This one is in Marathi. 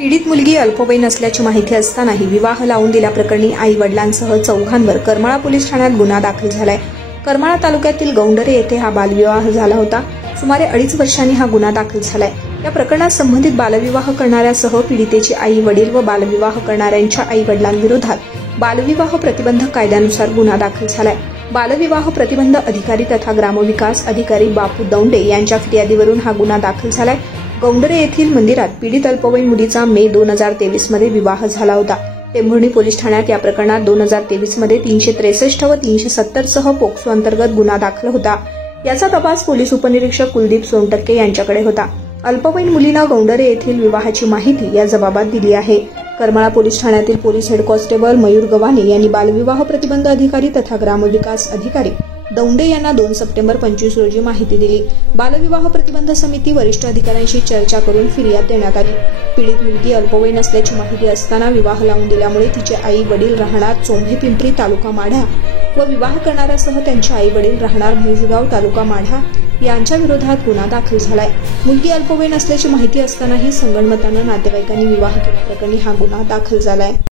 पीडित मुलगी अल्पवयीन असल्याची माहिती असतानाही विवाह लावून दिल्याप्रकरणी आई वडिलांसह चौघांवर करमाळा पोलीस ठाण्यात गुन्हा दाखल झालाय। करमाळा तालुक्यातील गौंडरे येथे हा बालविवाह झाला होता। सुमारे 2.5 वर्षांनी हा गुन्हा दाखल झालाय। या प्रकरणात संबंधित बालविवाह करणाऱ्यासह पीडितेचे आई वडील व बालविवाह करणाऱ्यांच्या आई वडिलांविरोधात बालविवाह प्रतिबंधक कायद्यानुसार गुन्हा दाखल झालाय। बालविवाह प्रतिबंध अधिकारी तथा ग्रामविकास अधिकारी बापू दौंडे यांच्या फिर्यादीवरून हा गुन्हा दाखल झालाय। गौंडरे येथील मंदिरात पीडित अल्पवयीन मुलीचा मे 2023 मध्ये विवाह झाला होता। टेंभुर्णी पोलीस ठाण्यात या प्रकरणात 2023 मध्ये 363 व 370 सह पोक्सो अंतर्गत गुन्हा दाखल होता। याचा तपास पोलीस उपनिरीक्षक कुलदीप सोनटक्के यांच्याकडे होता। अल्पवयीन मुलीनं गौंडरे येथील विवाहाची माहिती या जबाबात दिली आहे। करमाळा पोलीस ठाण्यातील police head constable Mayur Gavhane यांनी बालविवाह प्रतिबंध अधिकारी तथा ग्रामविकास अधिकारी दौंडे यांना 2 सप्टेंबर 25 रोजी माहिती दिली। बालविवाह प्रतिबंध समिती वरिष्ठ अधिकाऱ्यांशी चर्चा करून फिर्याद देण्यात आली। पीडित मुलगी अल्पवयीन असल्याची माहिती असताना विवाह लावून दिल्यामुळे तिचे आई वडील राहणार चोंभे पिंपरी तालुका माढा व विवाह करणाऱ्यासह त्यांचे आई वडील राहणार म्हैसगाव तालुका माढा यांच्या विरोधात गुन्हा दाखल झालाय। मुलगी अल्पवयीन असल्याची माहिती असतानाही संगनमतानं नातेवाईकांनी विवाह केल्याप्रकरणी हा गुन्हा दाखल झालाय।